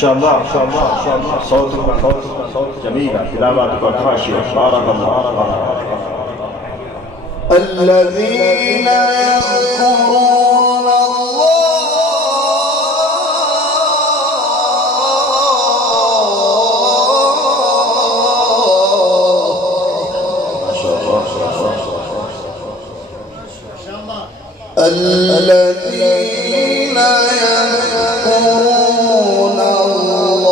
شاء الله ان شاء الله ان شاء الله صوتك جميلة، تلاوتك خاشعة، بارك الله. الذين يذكرون الذين يذكرون الله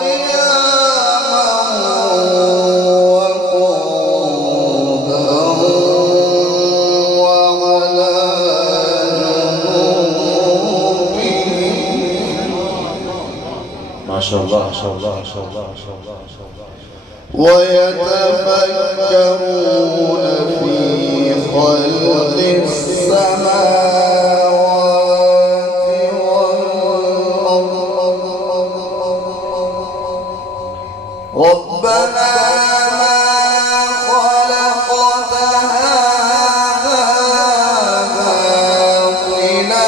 قياما وقعودا وعلى جنوبهم. ما شاء الله ما شاء الله ما شاء الله ما شاء الله. ويتفكرون في خلق السماوات والأرض ربنا ما خلقت هذا باطلا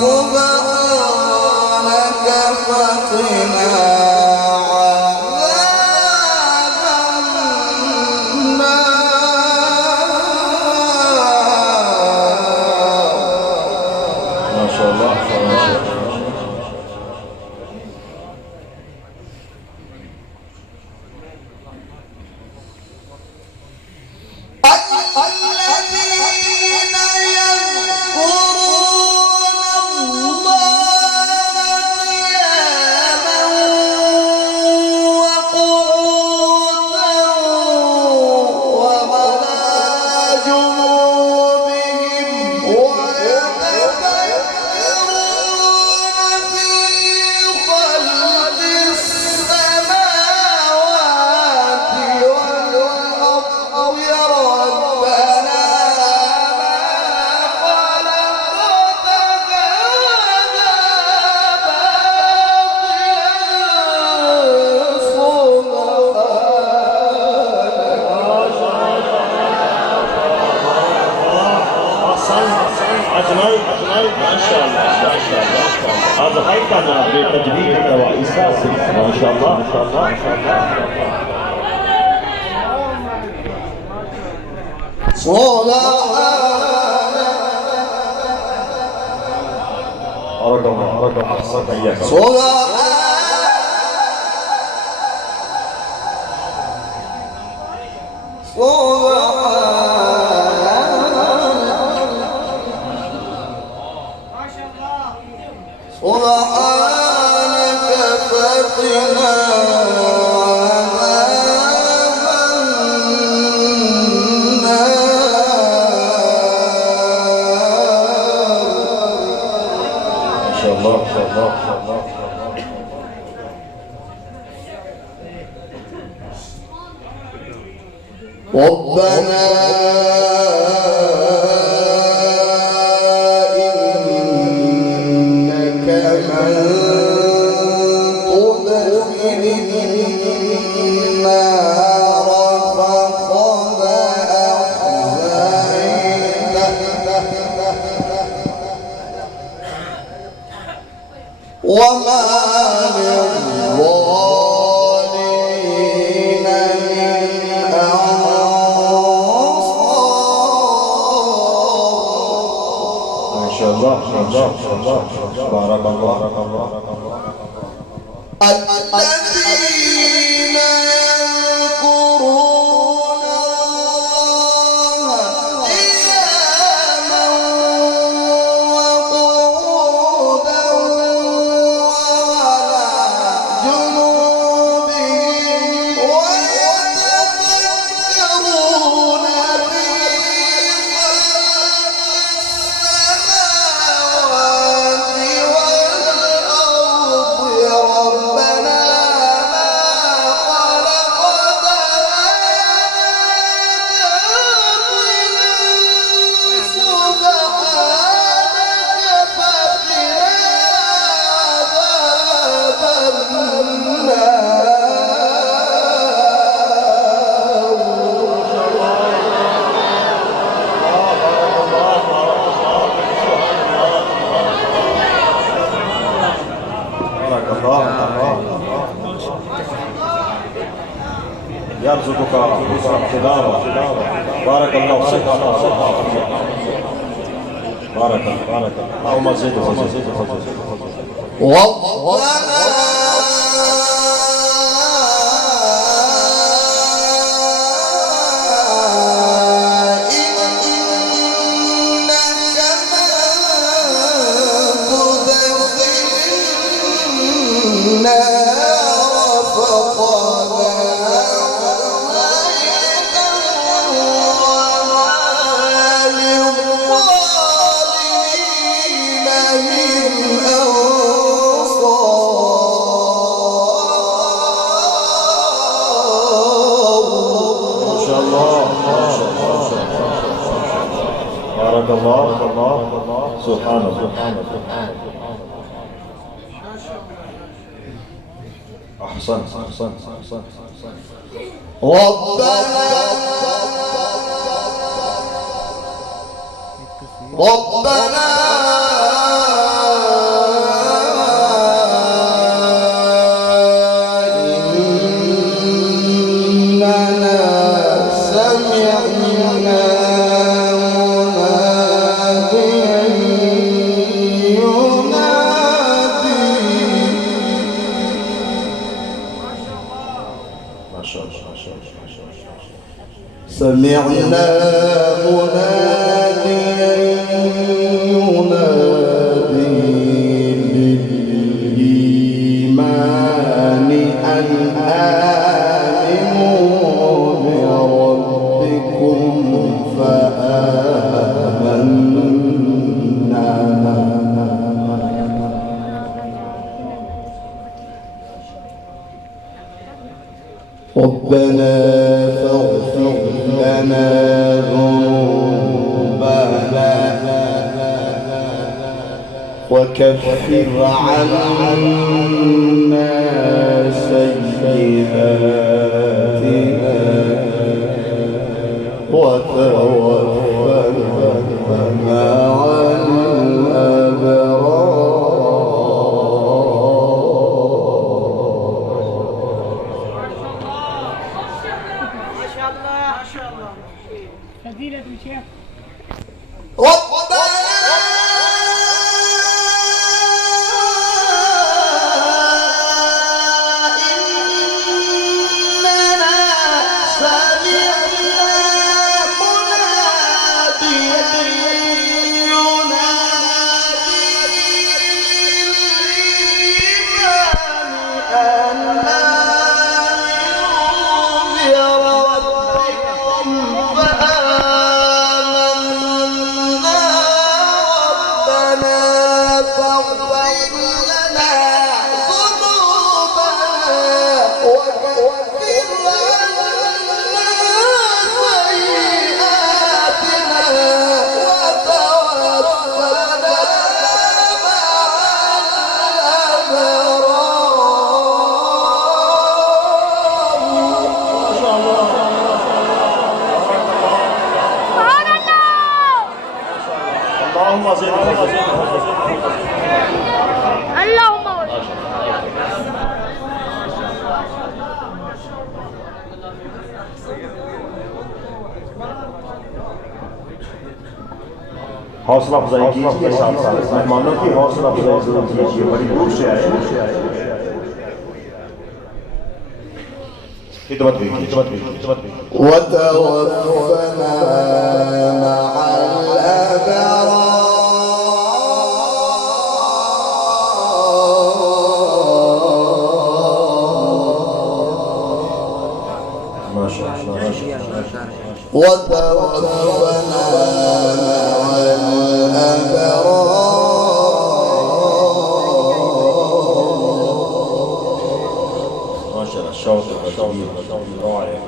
سبحانك فقنا هذا حقنا بتجديدك وإساسك ما شاء الله ما شاء الله ما شاء الله. بارك الله بارك الله أحسنت إياك. سبحانك فقنا عذاب النار. ما شاء الله ما شاء الله ما شاء الله. ربنا وما للظالمين من أنصار. ما شاء الله ما شاء الله ما شاء الله. بارك الله بارك الله. الذين يذكرون الله قياما وقعودا وعلى جنوبهم ويتفكرون في خلق السماوات والأرض ربنا ما خلقت نرزقك حسن التلاوة بارك الله فيك بارك اللهم زد وزد بارك الله سبحان الله أحسن ربنا سمعنا مناديا ينادي للإيمان أن آمنوا بربكم فآمنا ربنا فاغفر لنا ذنوبنا وكفر عنا سيئاتنا وتوفنا مع الأبرار. فضيلة الشيخ اللهم زد اللهم हौसला अफजाई कीजिए साथ साथ मेहमानों की हौसला अफजाई जरूर कीजिए बड़ी दूर से आए खिदमत भी وتوفنا مع الأبرار. ما شاء الله وتوفنا مع الأبرار. ما شاء الله الشوط الجميل رائع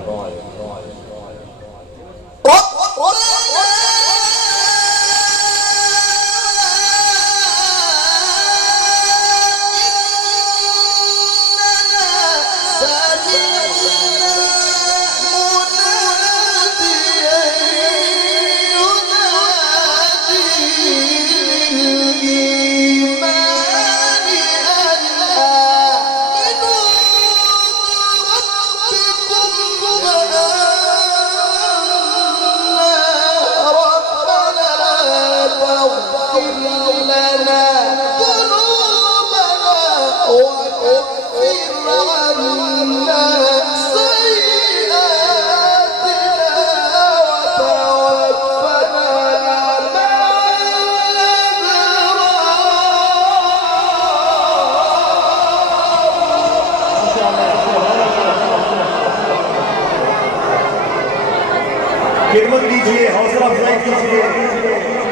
खिदमत कीजिए, हौसला अफजाई कीजिए।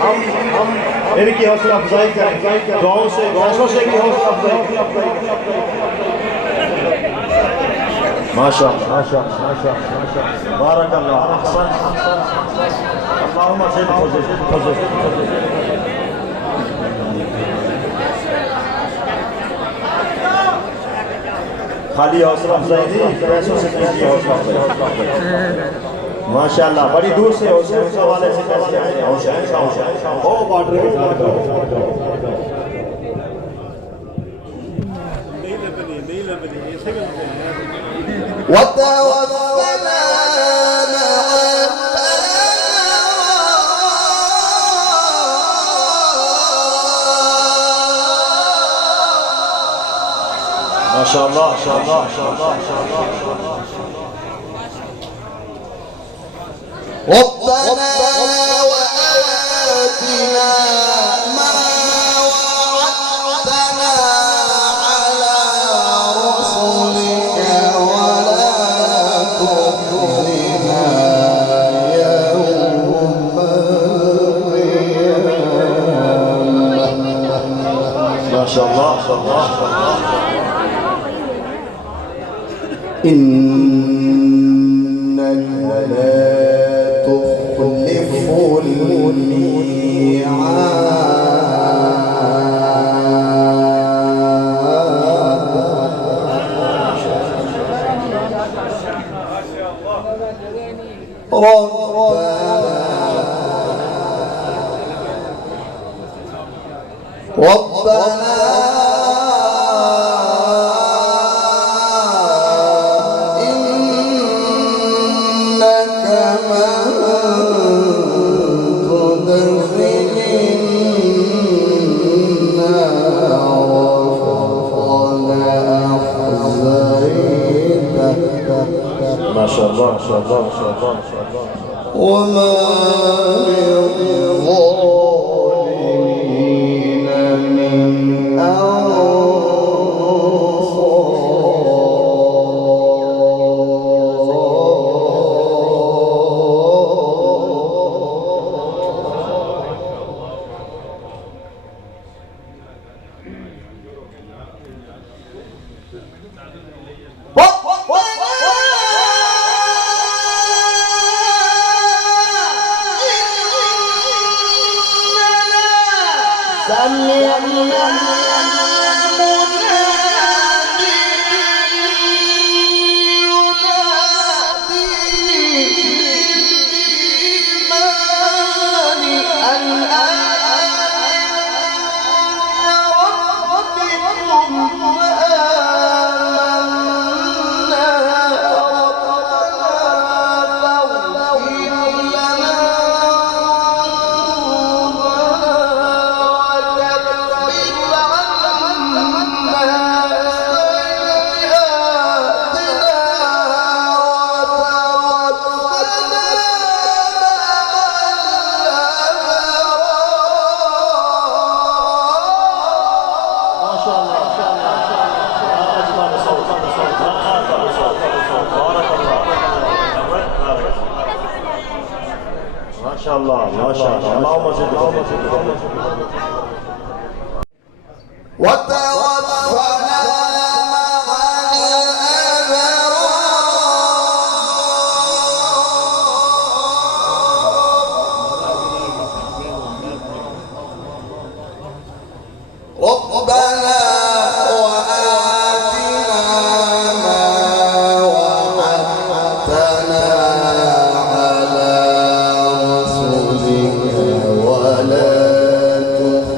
हम इनकी हौसला अफजाई करें, गाँव से गाँव से की हौसला अफजाई। माशाअल्लाह माशाअल्लाह बारकल्लाह अहसन अल्लाहुम्मा ज़िद खाली हौसला अफजाई नहीं, पैसों से कीजिए हौसला अफजाई। माशाअल्लाह बड़ी दूर से हौसला वाले से कैसे आए हैं? हौसला ओ बॉर्डर के साथ नहीं लगनी ऐसे وتوفنا माशाअल्लाह माशाअल्लाह माशाअल्लाह ربنا وآتنا ما وعدتنا على رسلك ولا تخزنا يوم القيامة ما شاء الله ما شاء الله إنك لا تخلف ربنا إنك من تدخل النار فقد أخزيته ما شاء الله ما شاء الله ما شاء الله وما للظالمين من माशाअल्लाह माशाअल्लाह अल्लाहुम्मा ज़िद وتوفنا مع الأبرار ربنا وآتنا ما وعدتنا على رسلك ولا تخزنا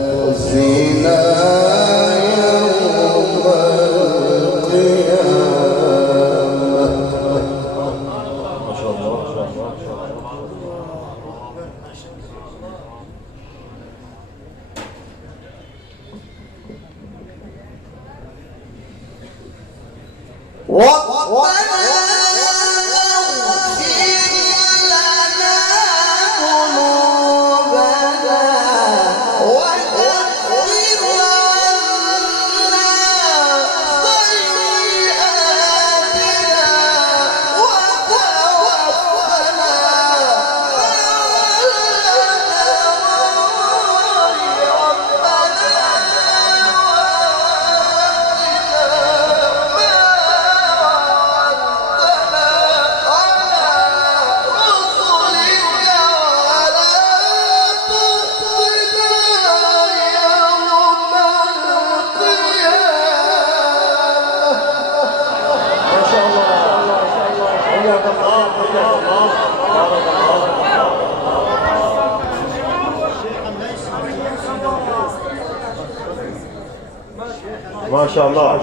ما شاء الله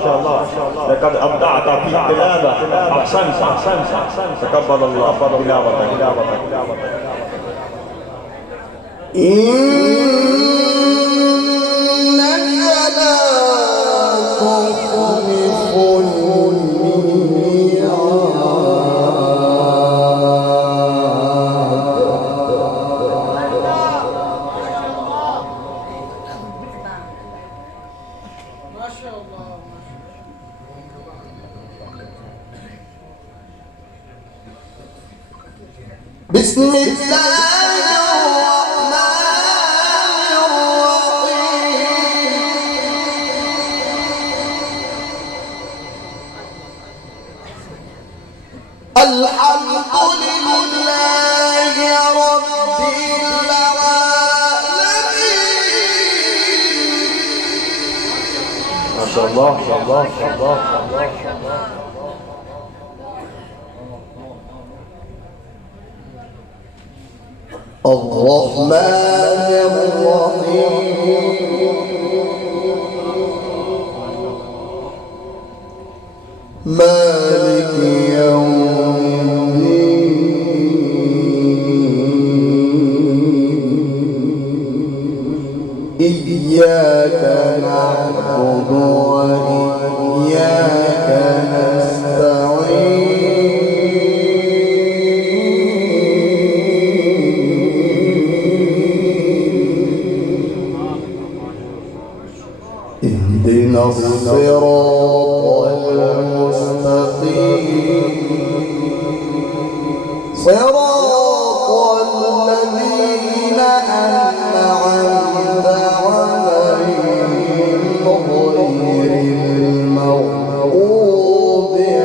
لقد أبدعت في التلاوة أحسنت تقبل الله تلاوتك إنك لا تخلف بسم الله الرحمن الرحيم الحمد لله رب العالمين ما شاء الله الرحمن الرحيم مالك يوم الدين إياك نعبد وإياك نستعين اهدنا الصراط المستقيم صراط الذين أنعمت عليهم غير المغضوب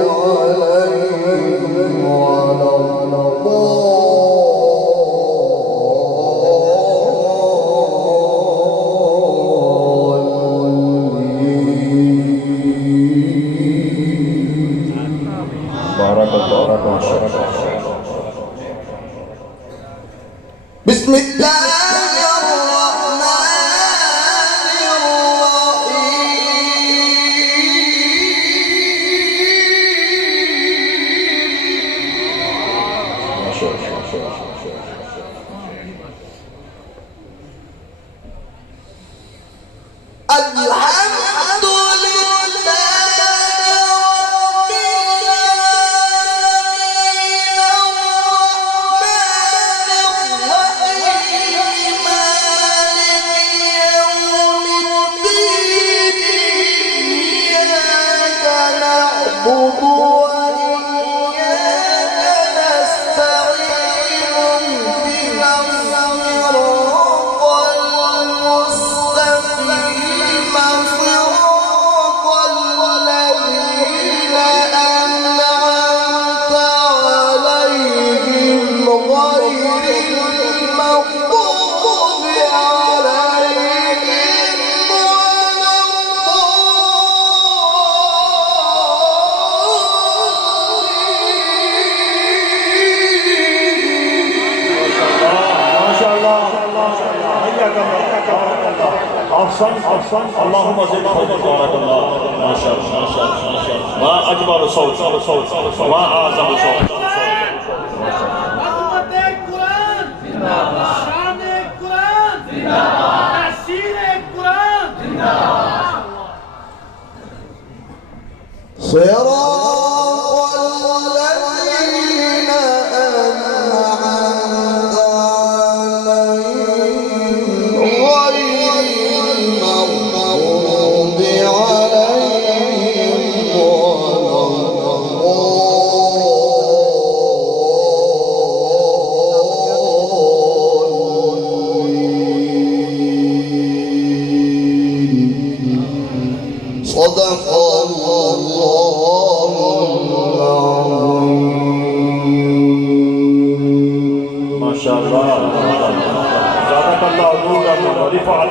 عليهم ولا بارك الله ما شاء الله بسم الله الرحمن الرحيم ما شاء الله الحمد لله أحسن اللهم زد بارك الله ما شاء الله ما أجمل صوت ما أعظم صوت عظمة القرآن شان القرآن تأثير القرآن صراط الذين أنعمت عليهم غير المغضوب عليهم ولا الضالين صدق الله العظيم ما شاء الله زادك الله نورا ورفع